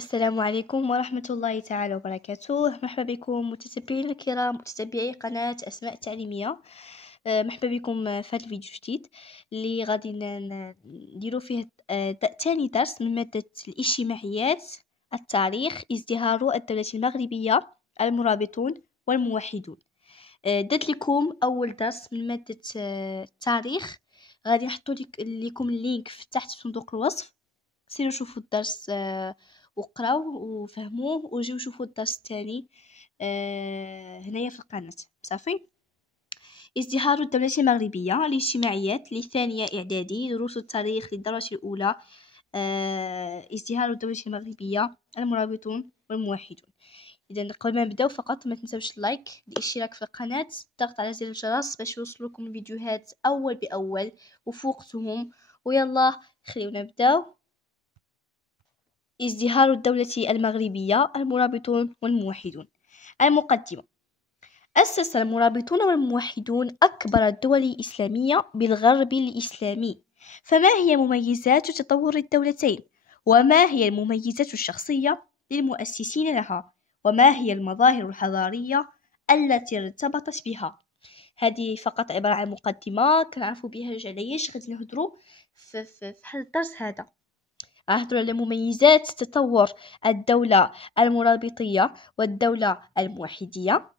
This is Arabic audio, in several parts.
السلام عليكم ورحمة الله تعالى وبركاته. مرحبا بكم متتبعين الكرام، متتبعي قناة أسماء التعليمية. مرحبا بكم في هذا الفيديو جديد اللي غادي نديرو فيه تاني درس من مادة الاجتماعيات، التاريخ، ازدهار الدولة المغربية، المرابطون والموحدون. درت لكم أول درس من مادة التاريخ، غادي نحطو لكم اللينك في تحت صندوق الوصف. سيروا شوفوا الدرس وقراو وفهموه وجيو شوفوا الدرس الثاني هنايا في القناة. صافي. ازدهار الدولة المغربية، الاجتماعيات للثانية إعدادي، دروس التاريخ للدرجة الأولى. ازدهار الدولة المغربية، المرابطون والموحدون. إذا قبل ما نبداو فقط ما تنسوش اللايك، الاشتراك في القناة، الضغط على زر الجرس باش يوصلوكم الفيديوهات أول بأول وفي وقتهم. ويلا خليونا نبداو. ازدهار الدولة المغربية، المرابطون والموحدون. المقدمة: أسس المرابطون والموحدون أكبر الدول الإسلامية بالغرب الإسلامي. فما هي مميزات تطور الدولتين؟ وما هي المميزات الشخصية للمؤسسين لها؟ وما هي المظاهر الحضارية التي ارتبطت بها؟ هذه فقط عبارة عن مقدمة كنعرفوا بها جليش غادي نهضروا في هذا الدرس هذا. نهضروا على مميزات تطور الدولة المرابطية والدولة الموحدية.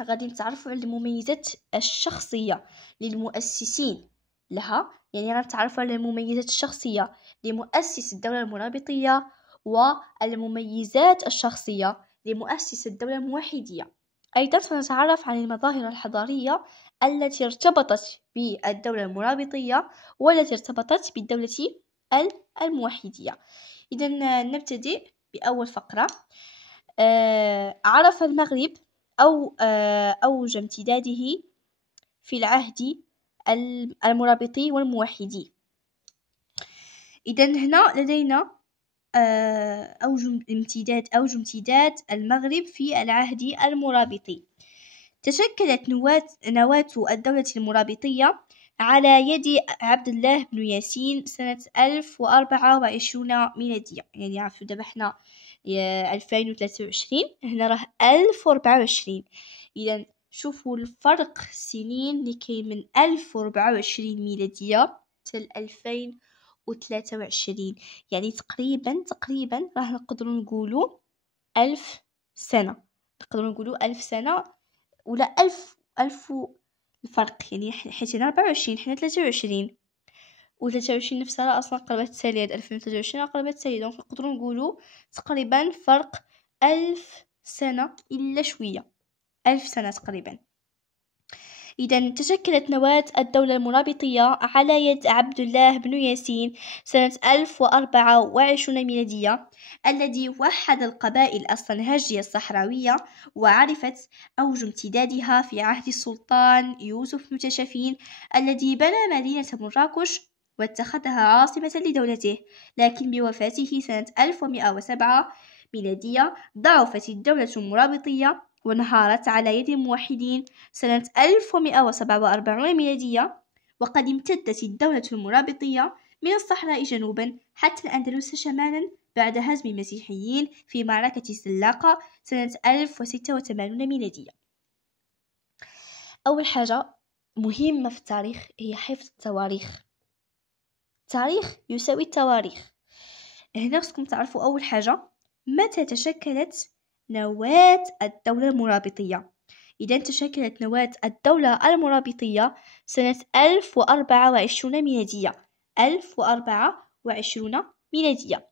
غادي نتعرفوا على المميزات الشخصية للمؤسسين لها، يعني غنتعرفوا على المميزات الشخصية لمؤسس الدولة المرابطية والمميزات الشخصية لمؤسس الدولة الموحدية. أيضا سنتعرف عن المظاهر الحضارية التي ارتبطت بالدولة المرابطية والتي ارتبطت بالدولة الموحدية. إذا نبتدئ بأول فقرة. عرف المغرب أوج امتداده في العهد المرابطي والموحدي. إذا هنا لدينا أوج امتداد المغرب في العهد المرابطي. تشكلت نواة الدولة المرابطية على يد عبد الله بن ياسين سنة 1024 ميلادية. يعني عرفتوا دابا حنا 2023، هنا راه 1024. إذا شوفوا الفرق السنين اللي كاين من 1024 ميلادية حتى 2023، يعني تقريبا راه نقدروا نقولوا 1000 سنة. نقدروا نقولوا 1000 سنة ولا 1000 الفرق، يعني حيت هنا 24 حنا 23 و23 نفسها راه اصلا قربت تسالي. هاد 2023 قربت تسالي، دونك نقدروا نقولوا تقريبا فرق 1000 سنة إلا شوية، 1000 سنة تقريبا. إذا تشكلت نواة الدولة المرابطية على يد عبد الله بن ياسين سنة 1024 ميلادية، الذي وحد القبائل الصنهاجية الصحراوية، وعرفت أوج امتدادها في عهد السلطان يوسف بن تاشفين الذي بنى مدينة مراكش واتخذها عاصمة لدولته. لكن بوفاته سنة 1107 ميلادية ضعفت الدولة المرابطية وانهارت على يد الموحدين سنة 1147 ميلادية. وقد امتدت الدولة المرابطية من الصحراء جنوبا حتى الأندلس شمالا بعد هزم المسيحيين في معركة الزلاقة سنة 1086 ميلادية. أول حاجة مهمة في التاريخ هي حفظ التواريخ. التاريخ يساوي التواريخ. هنا خصكم تعرفوا أول حاجة متى تشكلت نواة الدولة المرابطية. إذا تشكلت نواة الدولة المرابطية سنة 1024 ميلادية. 1024 ميلادية.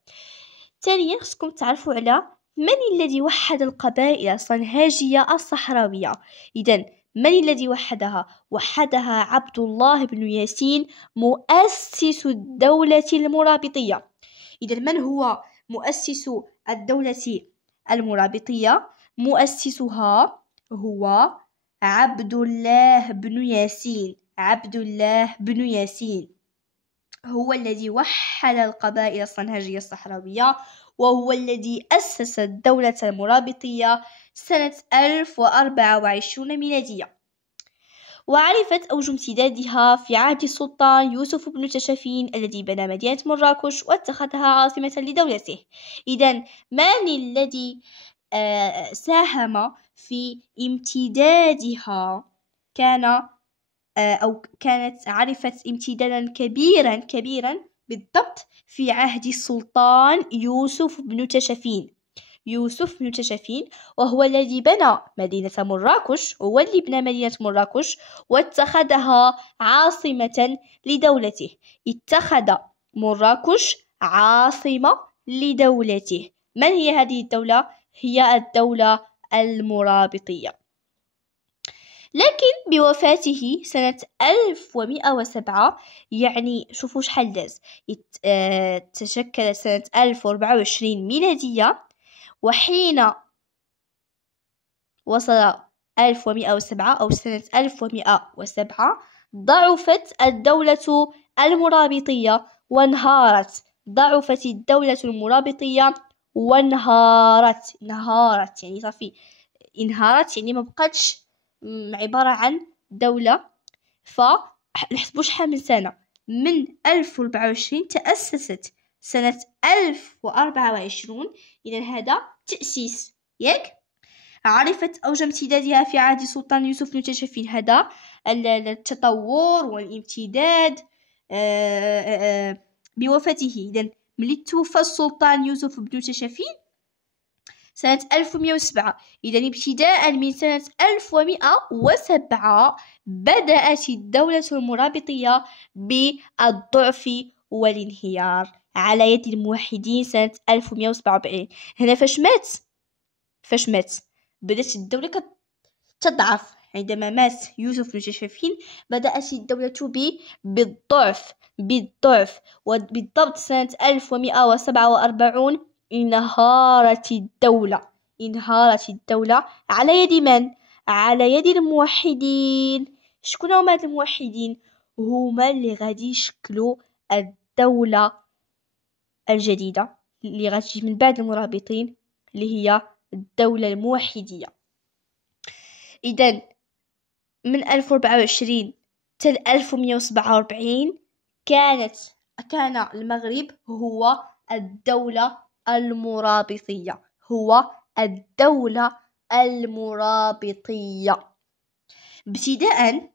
ثانيا خصكم تعرفوا على من الذي وحد القبائل الصنهاجية الصحراوية. إذا من الذي وحدها؟ وحدها عبد الله بن ياسين مؤسس الدولة المرابطية. إذا من هو مؤسس الدولة المرابطية؟ مؤسسها هو عبد الله بن ياسين. عبد الله بن ياسين هو الذي وحد القبائل الصنهاجية الصحراوية، وهو الذي أسس الدولة المرابطية سنة 1024 ميلادية. وعرفت أوج امتدادها في عهد السلطان يوسف بن تشفين الذي بنى مدينة مراكش واتخذها عاصمة لدولته. إذن من الذي ساهم في امتدادها؟ كانت عرفت امتدادا كبيرا بالضبط في عهد السلطان يوسف بن تشفين. وهو الذي بنى مدينة مراكش، واتخذها عاصمة لدولته. اتخذ مراكش عاصمة لدولته. من هي هذه الدولة؟ هي الدولة المرابطية. لكن بوفاته سنة 1107، يعني شوفوا شحال داز، تشكل سنة 1024 ميلادية، وحين وصل 1107 أو سنة 1107 ضعفت الدولة المرابطية وانهارت. ضعفت الدولة المرابطية وانهارت. انهارت يعني صافي، انهارت يعني ما بقتش عبارة عن دولة. فنحسبوا شحال من سنة، من 1024 تأسست سنة 1024، إذا هذا تأسيس ياك. عرفت أوج امتدادها في عهد السلطان يوسف بن تشفين، هذا التطور والامتداد بوفاته. إذن ملي توفى السلطان يوسف بن تشفين سنة 1107، إذن ابتداء من سنة 1107 بدأت الدولة المرابطية بالضعف والانهيار على يد الموحدين سنة 1147. هنا فاش مات بدأت الدولة تضعف. عندما مات يوسف بن تشفين بدأت الدولة بالضعف. وبالضبط سنة 1147 انهارت الدولة على يد من؟ على يد الموحدين. شكون هما هاد الموحدين؟ هما اللي غادي يشكلوا الدولة الجديدة اللي غادي تجي من بعد المرابطين، اللي هي الدولة الموحدية. إذن من 1024 تل 1147 كان المغرب هو الدولة المرابطية. ابتداء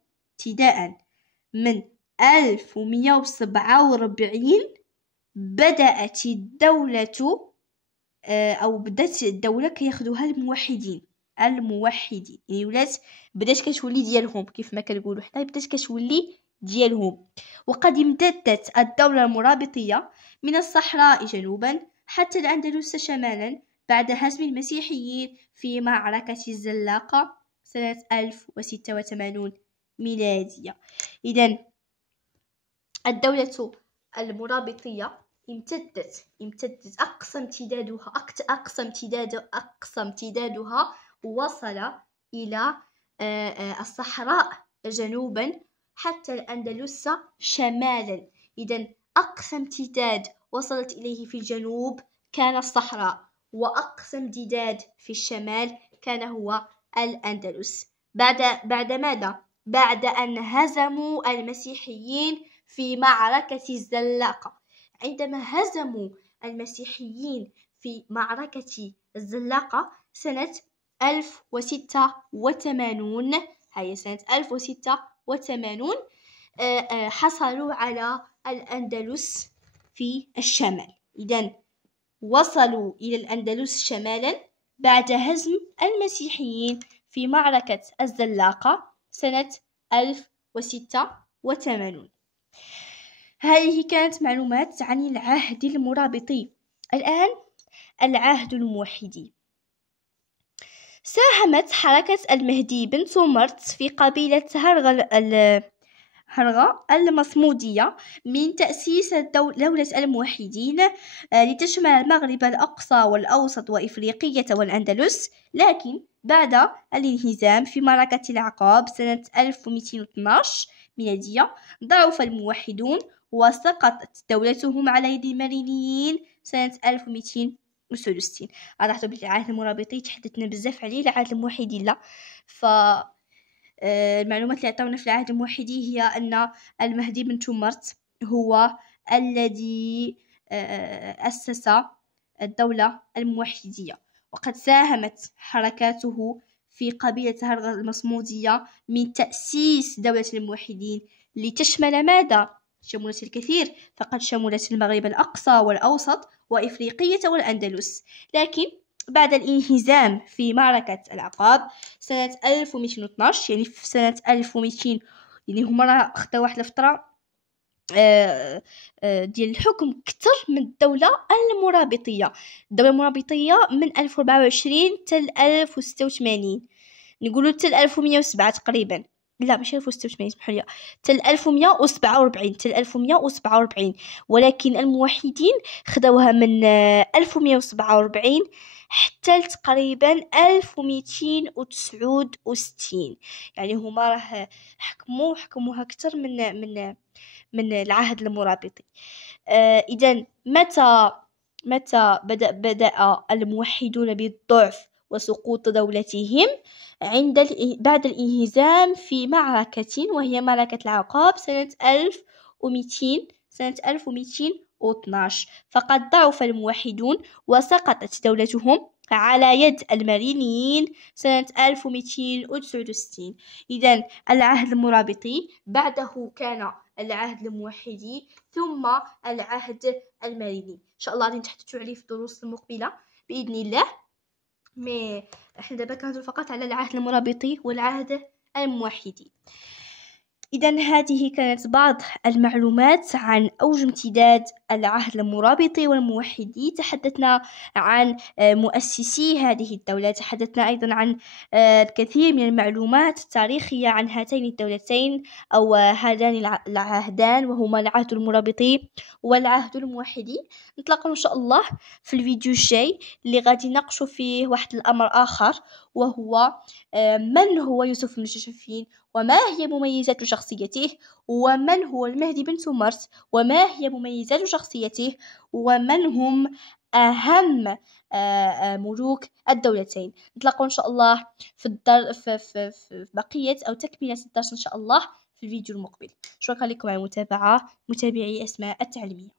من 1147 بدأت الدولة كياخدوها الموحدين. يعني ولات بدات كتولي ديالهم، كيف ما كنقولوا حنا بدات كتولي ديالهم. وقد امتدت الدولة المرابطية من الصحراء جنوبا حتى الأندلس شمالا بعد هزم المسيحيين في معركة الزلاقة سنة 1086 ميلادية. إذن الدولة المرابطية امتدت أقصى امتدادها وصل إلى الصحراء جنوبا حتى الأندلس شمالا. إذن أقصى امتداد وصلت إليه في الجنوب كان الصحراء، وأقصى امتداد في الشمال كان هو الأندلس. بعد ماذا؟ بعد أن هزموا المسيحيين في معركة الزلاقة. عندما هزموا المسيحيين في معركة الزلاقة سنة 1086، هي سنة 1086 حصلوا على الأندلس في الشمال. إذن وصلوا إلى الأندلس شمالا بعد هزم المسيحيين في معركة الزلاقة سنة 1086. هذه كانت معلومات عن العهد المرابطي. الآن العهد الموحدي. ساهمت حركة المهدي بن سمرت في قبيلة هرغا المصمودية من تأسيس دولة الموحدين لتشمل المغرب الأقصى والأوسط وإفريقية والأندلس. لكن بعد الانهزام في معركة العقاب سنة 1212 ميلادية ضعف الموحدون وسقطت دولتهم على يد المرينيين سنة 1263. لاحظوا بلي العهد المرابطي تحدثنا بزاف عليه، العهد الموحدي لا. المعلومات اللي عطاونا في العهد الموحدي هي أن المهدي بن تومرت هو الذي أسس الدولة الموحدية، وقد ساهمت حركاته في قبيلة هرغ المصمودية من تأسيس دولة الموحدين لتشمل ماذا؟ شملت الكثير، فقد شملت المغرب الأقصى والأوسط وإفريقية والأندلس. لكن بعد الانهزام في معركة العقاب سنة 1212، يعني في سنة 1200، يعني هما راه خداو واحد الفترة ديال الحكم كتر من الدولة المرابطية. الدولة المرابطية من 1024 حتى 1086، نقولوا حتى 1107 تقريبا، لا ماشي 1086 اسمحوا لي، حتى 1147، حتى 1147. ولكن الموحدين خداوها من 1147 حتى تقريبا 1269، يعني هما راه حكموها اكثر من العهد المرابطي. إذن متى بدأ الموحدون بالضعف وسقوط دولتهم؟ بعد الانهزام في معركة، وهي معركة العقاب سنة 1212، فقد ضعف الموحدون وسقطت دولتهم على يد المارينيين سنة 1269. إذن العهد المرابطي، بعده كان العهد الموحدي، ثم العهد الماريني. إن شاء الله غادي نتحدثوا عليه في الدروس المقبلة بإذن الله. مي احنا دابا كنهضروا فقط على العهد المرابطي والعهد الموحدي. إذن هذه كانت بعض المعلومات عن أوج امتداد العهد المرابطي والموحدي. تحدثنا عن مؤسسي هذه الدولة، تحدثنا أيضا عن الكثير من المعلومات التاريخية عن هاتين الدولتين أو هذان العهدان، وهما العهد المرابطي والعهد الموحدي. نتلاقوا إن شاء الله في الفيديو الجاي اللي غادي نناقشوا فيه واحد الأمر آخر، وهو من هو يوسف بن الشفين، وما هي مميزات شخصيته، ومن هو المهدي بن تومرت، وما هي مميزات شخصيته، ومن هم أهم ملوك الدولتين. نتلاقوا إن شاء الله في بقية أو تكملة الدرس إن شاء الله في الفيديو المقبل. شكرا لكم على المتابعة، متابعي أسماء التعليمية.